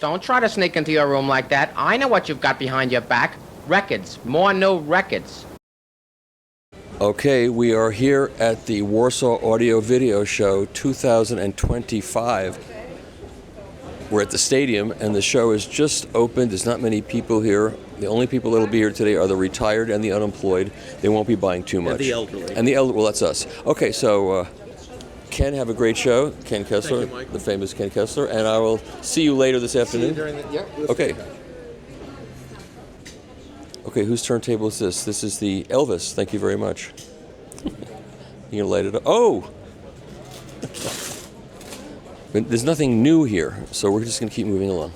Don't try to sneak into your room like that. I know what you've got behind your back. Records. More new records. Okay, we are here at the Warsaw Audio Video Show 2025. We're at the stadium, and the show is just opened. There's not many people here. The only people that will be here today are the retired and the unemployed. They won't be buying too much. And the elderly. And the elderly, well, that's us. Okay, so Ken, have a great show. Ken Kessler, Thank you, Mike. the famous Ken Kessler, and I will see you later this afternoon. Okay. Okay, whose turntable is this? This is the Elvis. Thank you very much. You gonna light it up? Oh! But there's nothing new here, so we're just gonna keep moving along.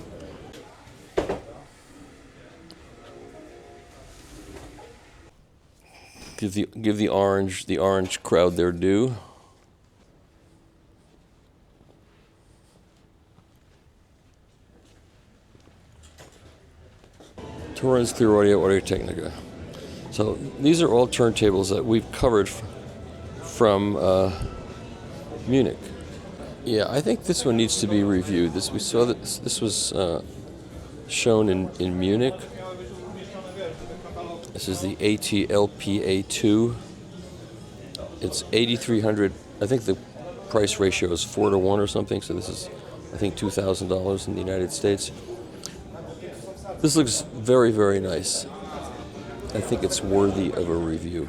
Give the orange crowd their due. Torrens, Clear Audio, Audio Technica. So these are all turntables that we've covered from Munich. Yeah, I think this one needs to be reviewed. We saw that this was shown in Munich. This is the ATLPA2. It's 8,300. I think the price ratio is 4 to 1 or something. So this is, I think, $2,000 in the United States. This looks very, very nice. I think it's worthy of a review.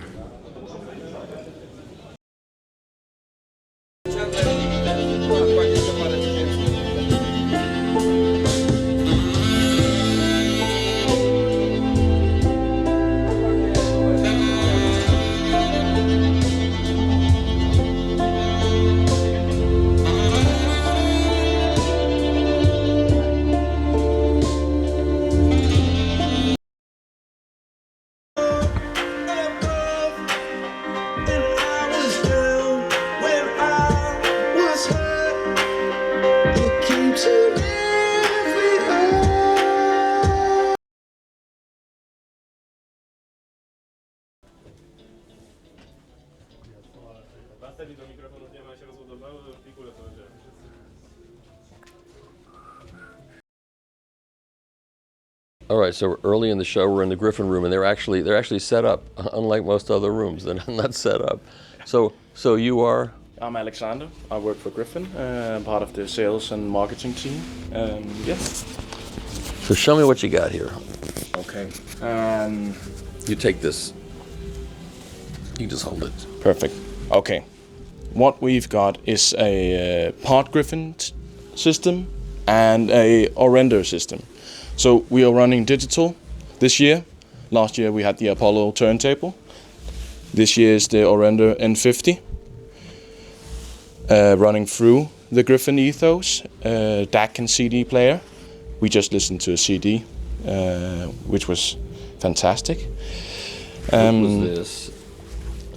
All right, so early in the show, we're in the Gryphon room, and they're actually set up, unlike most other rooms. They're not set up. So you are? I'm Alexander. I work for Gryphon. I'm part of the sales and marketing team. Yes. So show me what you got here. Okay. You take this. You just hold it. Perfect. Okay. What we've got is a part Gryphon system and a Orrender system. So we are running digital this year. Last year we had the Apollo turntable. This year is the Orrender N50. Running through the Gryphon ethos, DAC and CD player. We just listened to a CD, which was fantastic. What was this?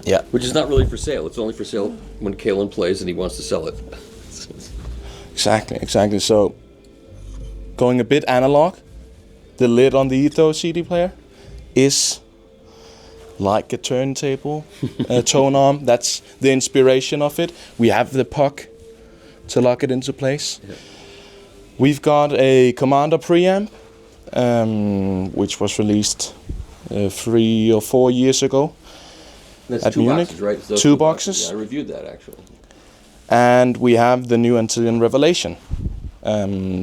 Yeah. Which is not really for sale. It's only for sale when Kalen plays and he wants to sell it. Exactly. So, going a bit analog, the lid on the Ethos CD player is like a turntable, a tone arm. That's the inspiration of it. We have the puck to lock it into place. Yeah. We've got a Commander preamp, which was released 3 or 4 years ago. That's at two Munich. Boxes, right? Two boxes. Yeah, I reviewed that actually. And we have the new Antillean Revelation.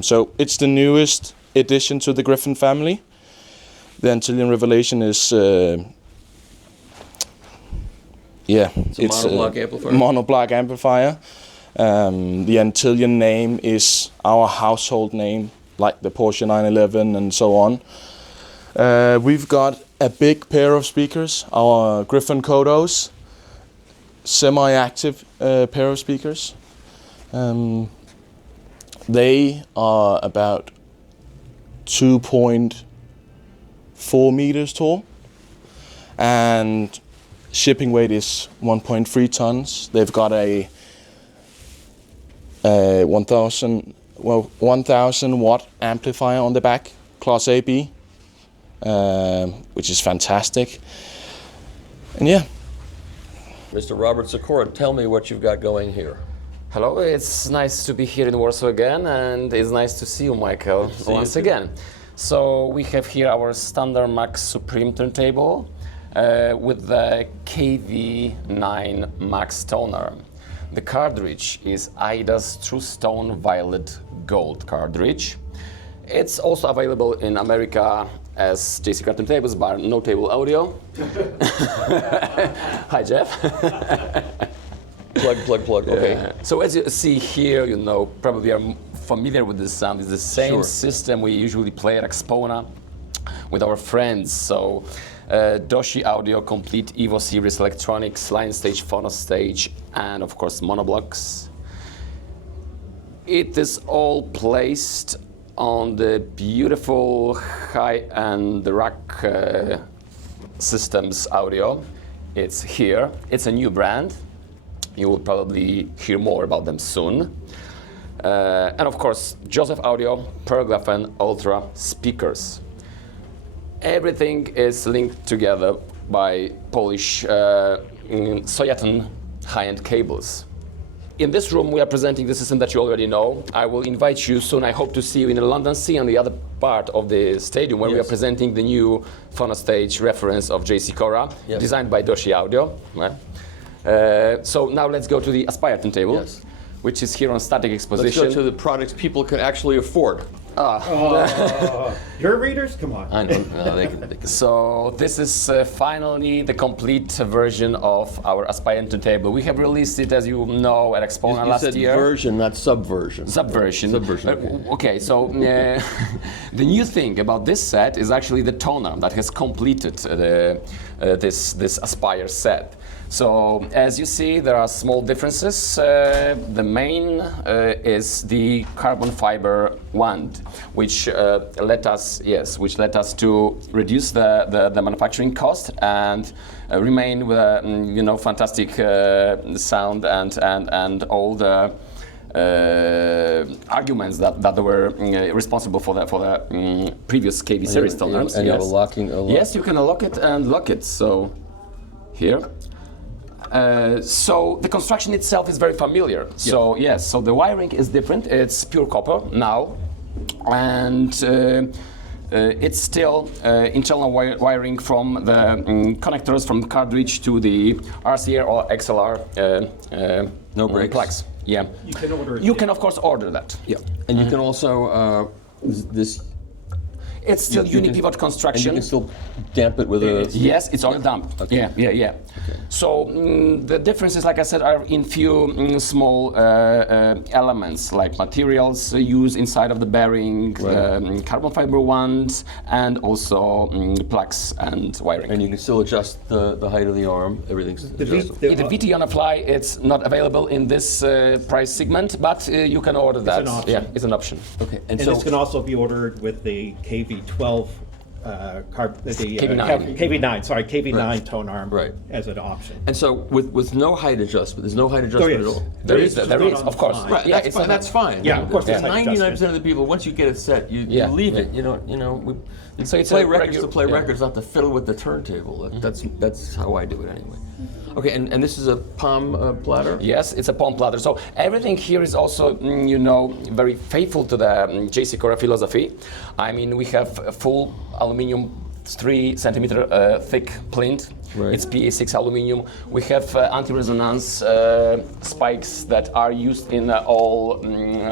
So it's the newest addition to the Gryphon family. The Antillean Revelation is, it's a monoblock amplifier. Monoblock amplifier. The Antillean name is our household name, like the Porsche 911 and so on. We've got a big pair of speakers, our Gryphon Kodos, semi-active pair of speakers. They are about 2.4 meters tall, and shipping weight is 1.3 tons. They've got a 1,000 watt amplifier on the back, Class AB, which is fantastic. And yeah. Mr. Robert Sikora, tell me what you've got going here. Hello, it's nice to be here in Warsaw again, and it's nice to see you, Michael, once again. So we have here our standard Max Supreme turntable with the KV9 Max toner. The cartridge is Aida's True Stone Violet Gold cartridge. It's also available in America as J.Sikora turntables, but no table audio. Hi, Jeff. Plug. Okay. So as you see here, you know, probably are familiar with this sound. It's the same Sure. system we usually play at Expona with our friends. So Doshi Audio Complete Evo Series Electronics, Line Stage, Phono Stage, and of course monoblocks. It is all placed on the beautiful high-end rack systems audio. It's here. It's a new brand. You will probably hear more about them soon. And of course, Joseph Audio, Gryphon Ultra speakers. Everything is linked together by Polish Soyaton high-end cables. In this room, we are presenting the system that you already know. I will invite you soon. I hope to see you in the London Sea on the other part of the stadium where we are presenting the new phono stage reference of J.Sikora, designed by Doshi Audio. Well, so now let's go to the Aspire turntable, which is here on static exposition. Let's go to the products people can actually afford. Your readers? Come on. I know. No, they can. So this is finally the complete version of our Aspire turntable. We have released it, as you know, at Expona You last said year. version, not subversion. Subversion. Subversion. Okay, so the new thing about this set is actually the toner that has completed this Aspire set. So as you see, there are small differences. The main is the carbon fiber wand, which let us to reduce the manufacturing cost and remain with a fantastic sound and all the arguments that were responsible for the previous KV series toners. And you have a locking. Yes, you can unlock it and lock it. So here. So the construction itself is very familiar. So yes, so the wiring is different. It's pure copper now, and it's still internal wiring from the connectors from the cartridge to the RCR or XLR No breaks. plugs. Yeah, You can order it. you can of course order that. Yeah, and you can also this. It's still You can- unipivot And you construction. can still damp it with a. Yes, it's all damp. Okay. Yeah. So the differences, like I said, are in few small elements, like materials used inside of the bearing, carbon fiber wands, and also plugs and wiring. And you can still adjust the height of the arm. Everything's adjustable. The VT on a fly, it's not available in this price segment, but you can order that. an option. Yeah, it's an option. Okay, And this can also be ordered with the KV12, KV9 tone arm Right. as an option. And so with no height adjustment, there's no height adjustment at all. There is, just there not is, on of the course. fly. Right, Yeah, that's fine. Yeah, of course, there's height 99% of the people, once you get it set, you leave it. You So it's play a records to play yeah. records, not to fiddle with the turntable. That's how I do it anyway. Okay, and this is a palm platter. Yes, it's a palm platter. So everything here is also, very faithful to the J.Sikora philosophy. I mean, we have a full aluminum 3 centimeter thick plinth. Right. It's PA6 aluminum. We have anti-resonance spikes that are used in all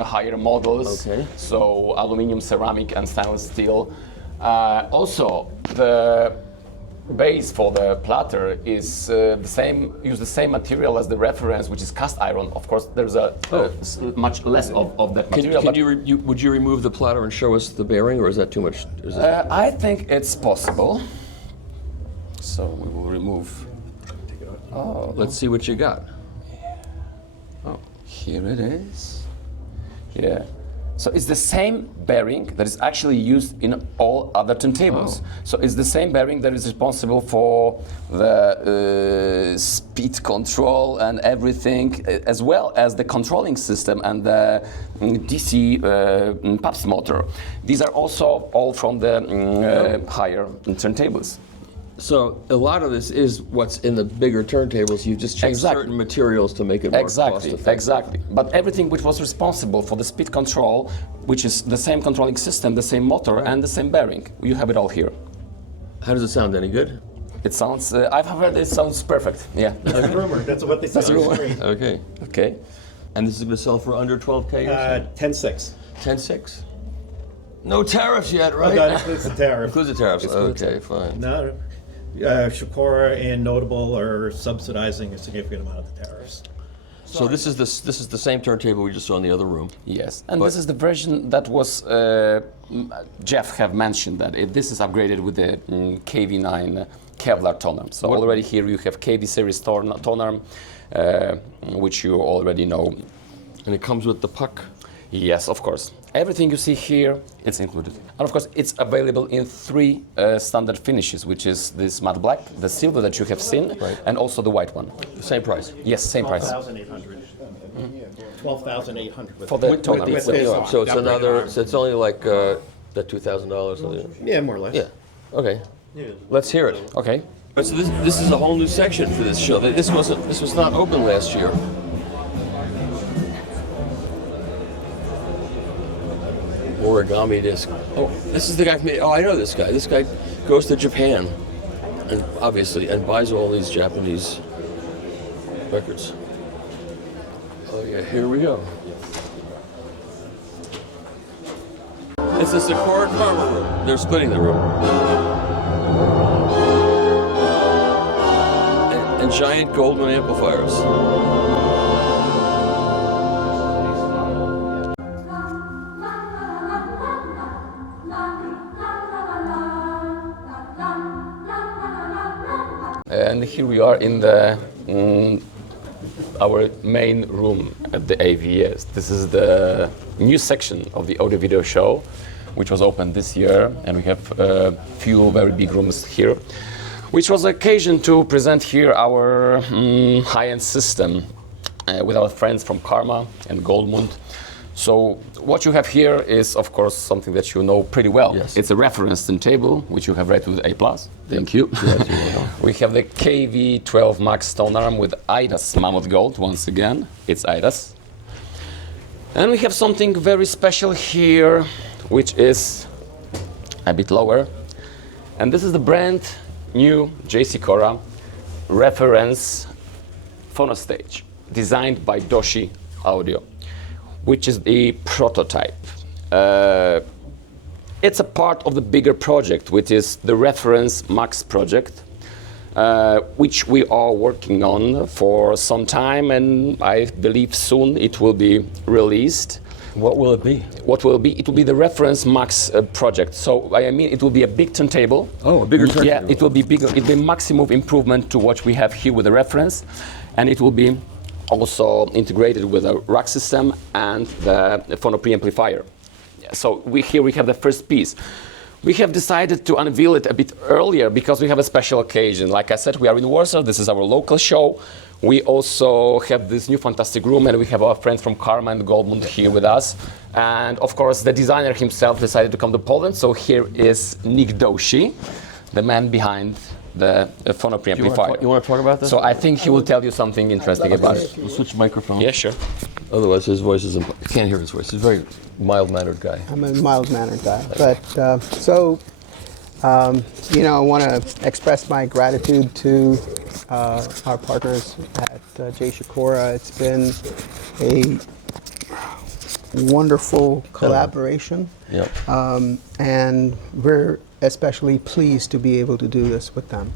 higher models. Okay. So aluminum, ceramic, and stainless steel. Also, the base for the platter is use the same material as the reference, which is cast iron. Of course, there's much less of that material. Would you remove the platter and show us the bearing, or is that too much? I think it's possible. So we will remove. Let's see what you got. Here it is. Yeah. So it's the same bearing that is actually used in all other turntables. So it's the same bearing that is responsible for the speed control and everything, as well as the controlling system and the DC PAPS motor. These are also all from the higher turntables. So a lot of this is what's in the bigger turntables. You just change Exactly. certain materials to make it more cost-effective. Exactly. But everything which was responsible for the speed control, which is the same controlling system, the same motor, and the same bearing, you have it all here. How does it sound? Any good? It sounds. I've heard it sounds perfect. Yeah. That's a rumor. That's what they said on the screen. Okay. Okay. And this is going to sell for under 12K? 10.6. 10.6. No tariffs yet, right? That includes the tariff. Includes the tariffs. Okay, fine. No, Sikora and Notable are subsidizing a significant amount of the tariffs. So this is the same turntable we just saw in the other room. Yes, and this is the version that was Jeff have mentioned that this is upgraded with the KV9 Kevlar tone arm. So already here you have KV series tone arm, which you already know. And it comes with the puck. Yes, of course. Everything you see here, it's included. And of course, it's available in 3 standard finishes, which is this matte black, the silver that you have seen, and also the white one. Same price. Yes, same price. 12,800. 12,800 For the tone arm. with this arm, So it's upgraded another. arm. So it's only like that $2,000. Yeah, more or less. Yeah. Okay. Let's hear it. Okay. But so this is a whole new section for this show. This was not open last year. Origami disc. Oh, this is the guy from. Oh, I know this guy. This guy goes to Japan, and obviously, and buys all these Japanese records. Oh yeah, here we go. It's the Sikora Kharma room. They're splitting the room. And giant Goldman amplifiers. And here we are in the our main room at the AVS. This is the new section of the audio video show, which was opened this year, and we have a few very big rooms here, which was the occasion to present here our high-end system with our friends from Kharma and Goldmund. So what you have here is, of course, something that you know pretty well. Yes. It's a reference turntable, which you have rated with A+. Thank you. We have the KV12 Max tone arm with IDAS Mammoth Gold, once again. It's IDAS. And we have something very special here, which is a bit lower. And this is the brand new J.Sikora Reference phono stage, designed by Doshi Audio, which is the prototype. It's a part of the bigger project, which is the Reference Max project, which we are working on for some time, and I believe soon it will be released. What will it be? What will be? It will be the Reference Max project. So I mean, it will be a big turntable. Oh, a bigger turntable. Yeah, it will be bigger. It will be maximum improvement to what we have here with the Reference, and it will be also integrated with a rack system and the phono preamplifier. So here we have the first piece. We have decided to unveil it a bit earlier because we have a special occasion. Like I said, we are in Warsaw. This is our local show. We also have this new fantastic room, and we have our friends from Kharma and Goldmund here with us. And of course, the designer himself decided to come to Poland. So here is Nick Doshi, the man behind the phono preamplifier. You want to talk about this? So I think he will tell you something interesting about it. We'll switch microphones. Yeah, sure. Otherwise, his voice is. You can't hear his voice. He's a very mild-mannered guy. I'm a mild-mannered guy, but I want to express my gratitude to our partners at J.Sikora. It's been a wonderful collaboration, Yep. and we're especially pleased to be able to do this with them.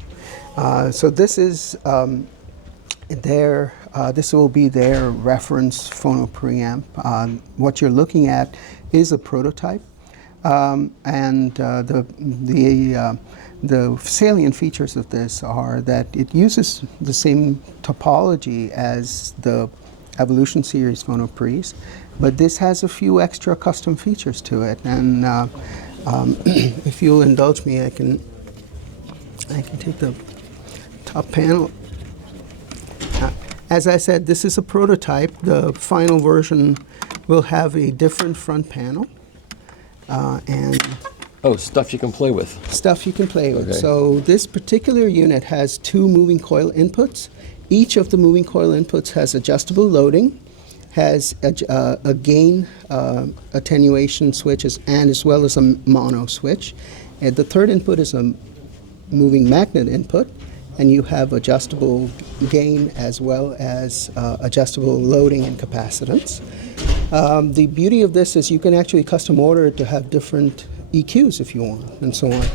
So this is this will be their reference phono preamp. What you're looking at is a prototype, and the salient features of this are that it uses the same topology as the Evolution Series phono pre's, but this has a few extra custom features to it. And if you'll indulge me, I can take the top panel. As I said, this is a prototype. The final version will have a different front panel, and Oh, stuff you can play with. Stuff you can play with. Okay. So this particular unit has 2 moving coil inputs. Each of the moving coil inputs has adjustable loading, has a gain attenuation switch, and as well as a mono switch. And the third input is a moving magnet input, and you have adjustable gain as well as adjustable loading and capacitance. The beauty of this is you can actually custom order it to have different EQs if you want, and so on.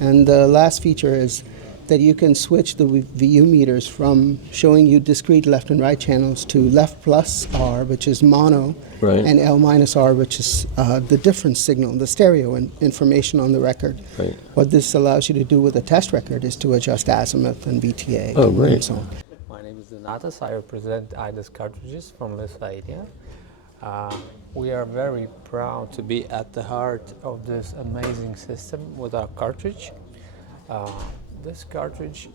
And the last feature is that you can switch the VU meters from showing you discrete left and right channels to left plus R, which is mono, Right. and L minus R, which is the difference signal, the stereo information on the record. Right. What this allows you to do with a test record is to adjust azimuth and BTA Oh, great. and so on. My name is Donatas. I represent IDAS cartridges from Lithuania. We are very proud to be at the heart of this amazing system with our cartridge. This cartridge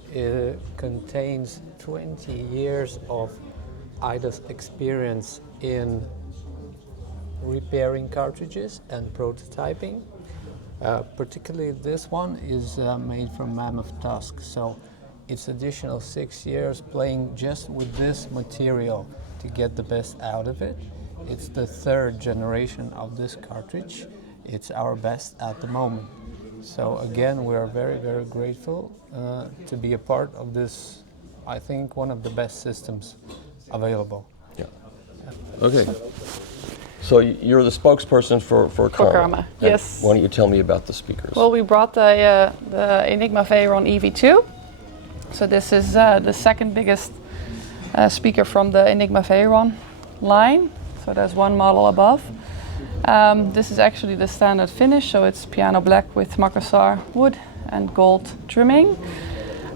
contains 20 years of IDAS experience in repairing cartridges and prototyping. Particularly this one is made from mammoth tusk, so it's additional 6 years playing just with this material to get the best out of it. It's the 3rd generation of this cartridge. It's our best at the moment. So again, we are very, very grateful to be a part of this, I think, one of the best systems available. Yeah. Okay. So you're the spokesperson for Kharma. Kharma, And yes. Why don't you tell me about the speakers? Well, we brought the Enigma Veyron EV2. So this is the second biggest speaker from the Enigma Veyron line. So there's one model above. This is actually the standard finish, so it's piano black with Makassar wood and gold trimming.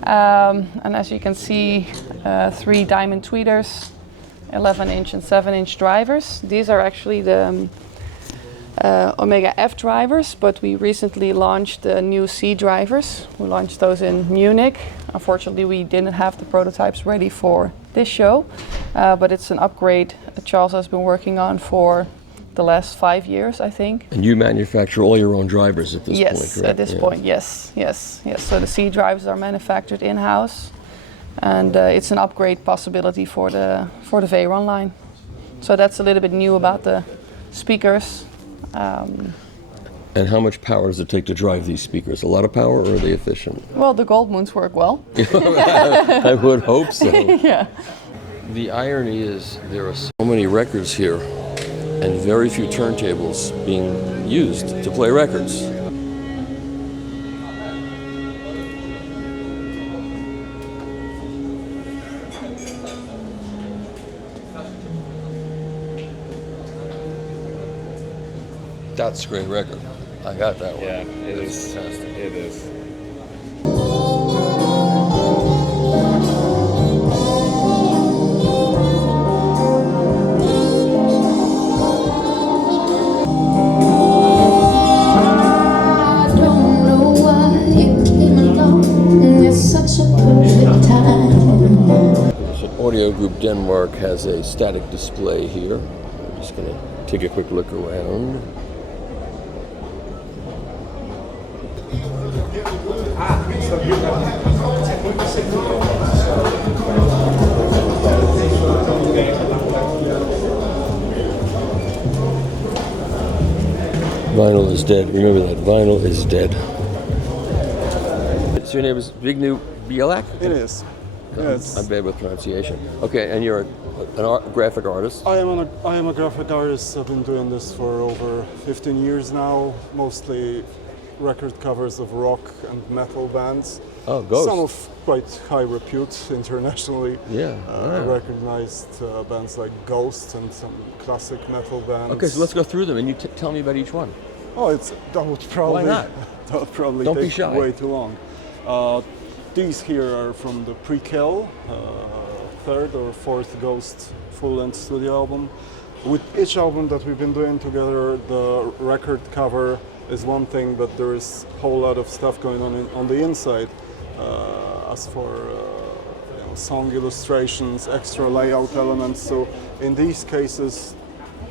And as you can see, 3 diamond tweeters, 11-inch and 7-inch drivers. These are actually the Omega F drivers, but we recently launched the new C drivers. We launched those in Munich. Unfortunately, we didn't have the prototypes ready for this show, but it's an upgrade that Charles has been working on for the last 5 years, I think. And you manufacture all your own drivers at this point, Yes, correct? at this point, yes. So the C drivers are manufactured in-house, and it's an upgrade possibility for the Veyron line. So that's a little bit new about the speakers. And how much power does it take to drive these speakers? A lot of power, or are they efficient? Well, the gold moons work well. I would hope so. Yeah. The irony is there are so many records here and very few turntables being used to play records. That's a great record. I got that one. Yeah, it is. Fantastic. It is. I don't know why you came along at such a perfect time. So Audio Group Denmark has a static display here. I'm just going to take a quick look around. Vinyl is dead. Remember that. Vinyl is dead. So your name is Zbigniew Bielak? It is. Yes. I'm bad with pronunciation. Okay, and you're an graphic artist? I am a graphic artist. I've been doing this for over 15 years now, mostly record covers of rock and metal bands. Oh, Ghost. Some of quite high repute internationally. Yeah. Recognized bands like Ghost and some classic metal bands. Okay, so let's go through them and you tell me about each one. Oh, that would probably Why not? That would probably Don't be take shy. way too long. These here are from the Prequel, 3rd or 4th Ghost full-length studio album. With each album that we've been doing together, the record cover is one thing, but there is a whole lot of stuff going on the inside. As for song illustrations, extra layout elements. So in these cases,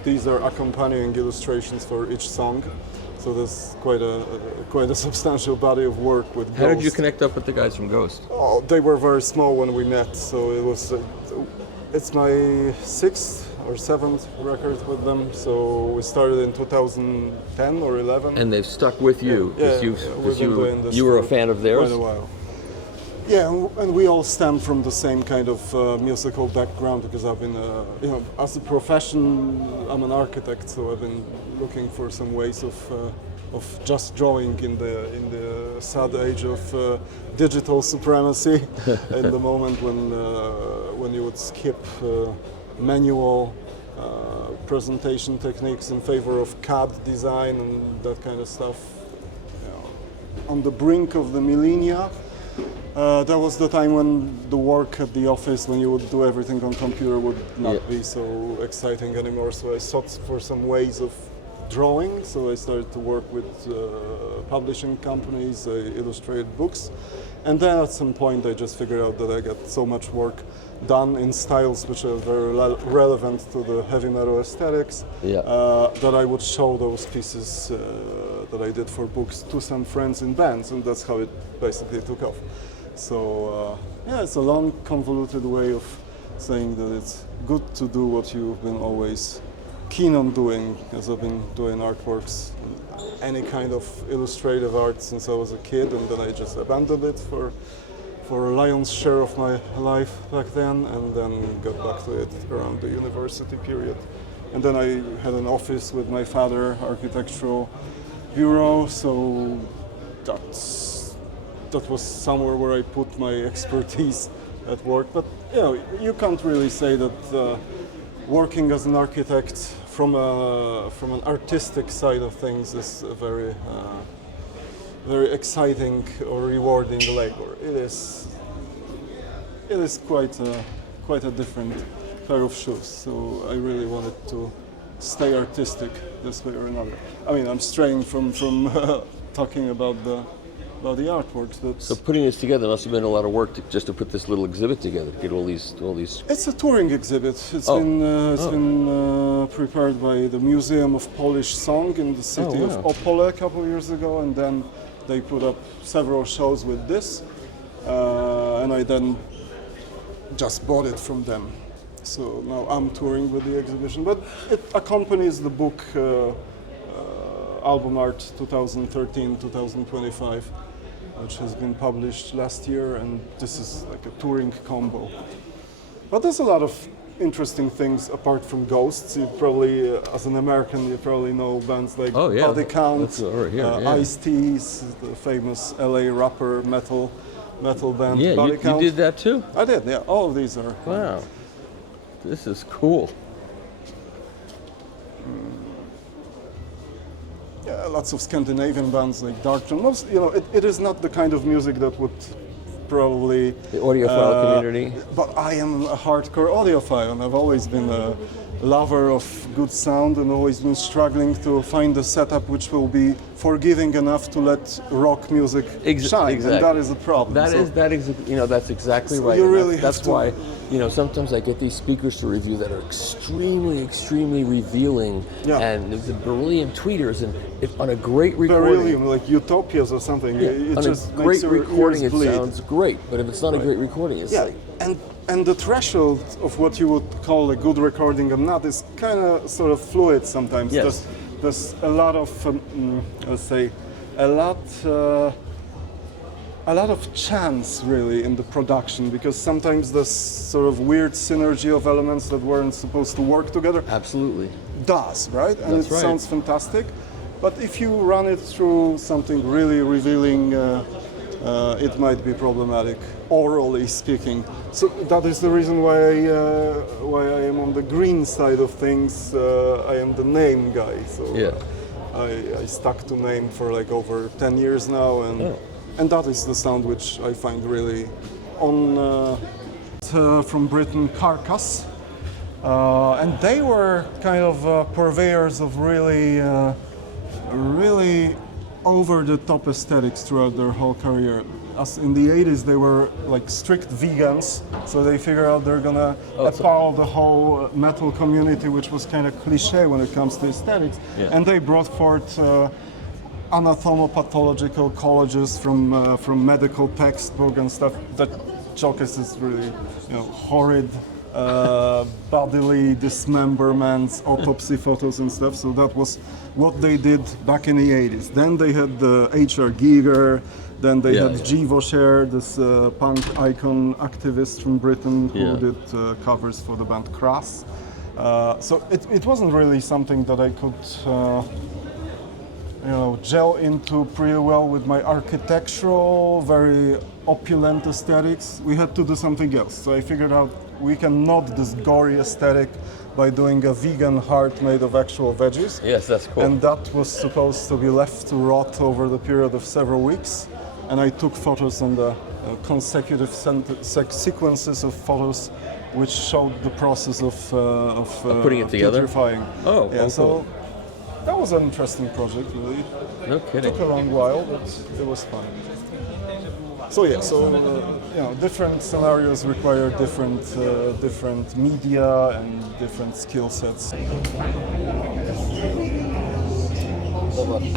these are accompanying illustrations for each song. So there's quite a substantial body of work with Ghost. How did you connect up with the guys from Ghost? Oh, they were very small when we met, so it was. It's my 6th or 7th record with them. So we started in 2010 or 11. And they've stuck with you because you were a fan of theirs. Quite a while. Yeah, and we all stem from the same kind of musical background because I've been, as a profession, I'm an architect, so I've been looking for some ways of just drawing in the sad age of digital supremacy. In the moment when you would skip manual presentation techniques in favor of CAD design and that kind of stuff. On the brink of the millennia. That was the time when the work at the office, when you would do everything on computer, would not be so exciting anymore. So I sought for some ways of drawing. So I started to work with publishing companies. I illustrated books. And then at some point I just figured out that I got so much work done in styles which are very relevant to the heavy metal aesthetics that I would show those pieces that I did for books to some friends in bands, and that's how it basically took off. So it's a long, convoluted way of saying that it's good to do what you've been always keen on doing, as I've been doing artworks, any kind of illustrative art since I was a kid, and then I just abandoned it for a lion's share of my life back then, and then got back to it around the university period. And then I had an office with my father, architectural bureau, so that was somewhere where I put my expertise at work. But you can't really say that working as an architect from an artistic side of things is a very exciting or rewarding labor. It is quite a different pair of shoes. So I really wanted to stay artistic this way or another. I mean, I'm straying from talking about the artworks. So putting this together must have been a lot of work just to put this little exhibit together, to get all these. It's a touring exhibit. It's been prepared by the Museum of Polish Song in the city of Opole a couple of years ago, and then they put up several shows with this, and I then just bought it from them. So now I'm touring with the exhibition, but it accompanies the book Album Art 2013-2025, which has been published last year, and this is like a touring combo. But there's a lot of interesting things apart from Ghosts. You probably, as an American, you probably know bands like Body Count, Ice-T's, the famous LA rapper metal band. Yeah, Body Count. You did that too? I did, yeah. All of these are. Wow, this is cool. Yeah, lots of Scandinavian bands like Darkthrone. Most, it is not the kind of music that would probably the audiophile community. But I am a hardcore audiophile, and I've always been a lover of good sound, and always been struggling to find a setup which will be forgiving enough to let rock music shine. Exactly. And that is a problem. That's exactly right. You really that's why sometimes I get these speakers to review that are extremely revealing, and the beryllium tweeters, and on a great recording, beryllium, like Utopias or something. It on just a great makes your recording, ears it bleed. sounds great. But if it's not a great recording, it's like. And the threshold of what you would call a good recording and not is kind of sort of fluid sometimes. Yes. There's a lot of, let's say, a lot of chance really in the production, because sometimes there's sort of weird synergy of elements that weren't supposed to work together. Absolutely. Does, right? And That's it right. sounds fantastic. But if you run it through something really revealing, it might be problematic, orally speaking. So that is the reason why I am on the green side of things. I am the name guy. So I stuck to name for like over 10 years now, and that is the sound which I find really on. From Britain, Carcass, and they were kind of purveyors of really over-the-top aesthetics throughout their whole career. As in the 80s, they were like strict vegans, so they figured out they're gonna appall the whole metal community, which was kind of cliche when it comes to aesthetics. And they brought forth anatomopathological colleges from medical textbook and stuff that showcase is really, you know, horrid bodily dismemberments, autopsy photos and stuff. So that was what they did back in the 80s. Then they had the H.R. Giger, then they had Gryphon, this punk icon activist from Britain who did covers for the band Crass. So it wasn't really something that I could you know, gel into pretty well with my architectural, very opulent aesthetics. We had to do something else. So I figured out we can nod this gory aesthetic by doing a vegan heart made of actual veggies. Yes, that's cool. And that was supposed to be left to rot over the period of several weeks. And I took photos on the consecutive sequences of photos which showed the process of putting it together? petrifying. Oh, yeah, cool. So that was an interesting project, really. No kidding. Took a long while, but it was fun. So yeah, you know, different scenarios require different different media and different skill sets. Zobacz,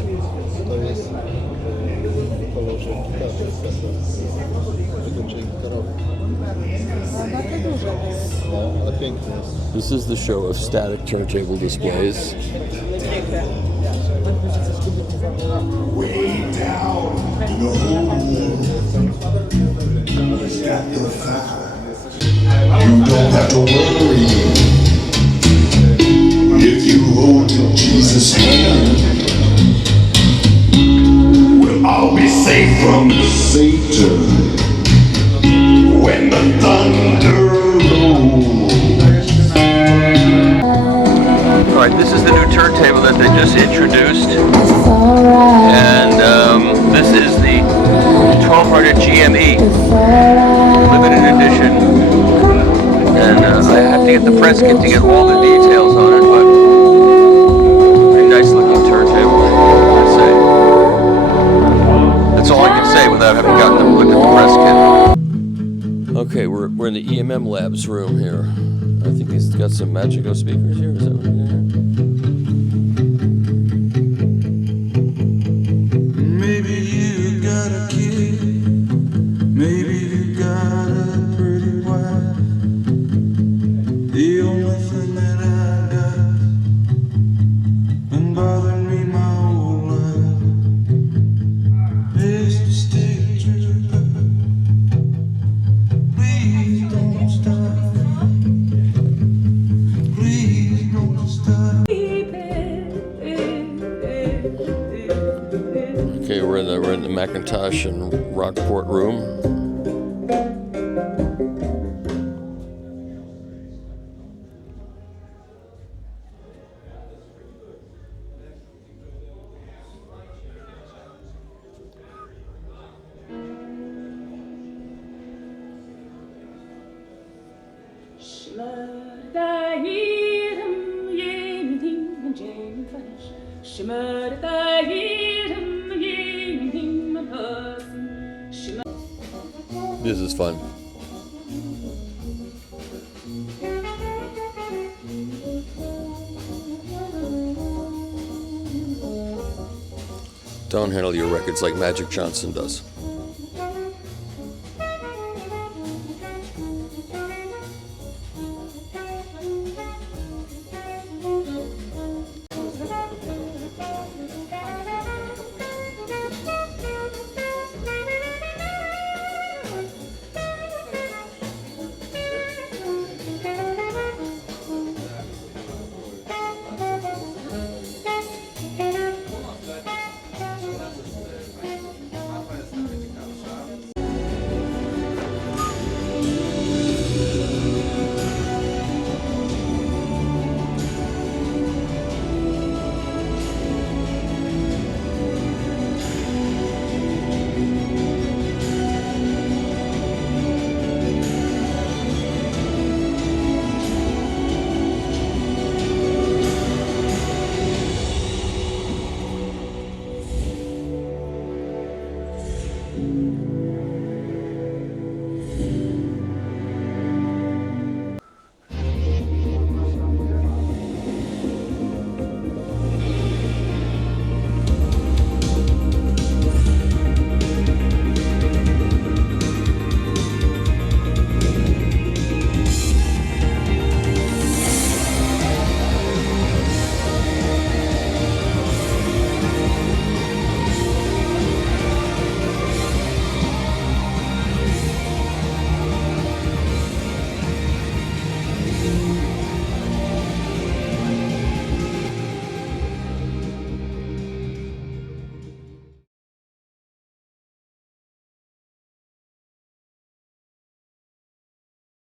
to jest w kolorze gitarze wykończenie gitarowe. No, ale piękny jest. This is the show of static turntable displays. Way down in the hole. You don't have to worry if you hold to Jesus' hand. We'll all be safe from Satan when the thunder rolls. All right, this is the new turntable that they just introduced, and this is the 1200 GME limited edition, and I have to get the press kit to get all the details on it, but a nice looking turntable, I'd say. That's all I can say without having gotten to look at the press kit. Okay, we're in the EMM Labs room here. I think he's got some Magico speakers here. Is that what we're doing here? Maybe you got a kid, maybe you got a pretty wife. The only thing that I got been bothering me my whole life is to stay true. Please don't stop. Please don't stop. Okay, we're in the Macintosh and Rockport room. This is fun. Don't handle your records like Magic Johnson does.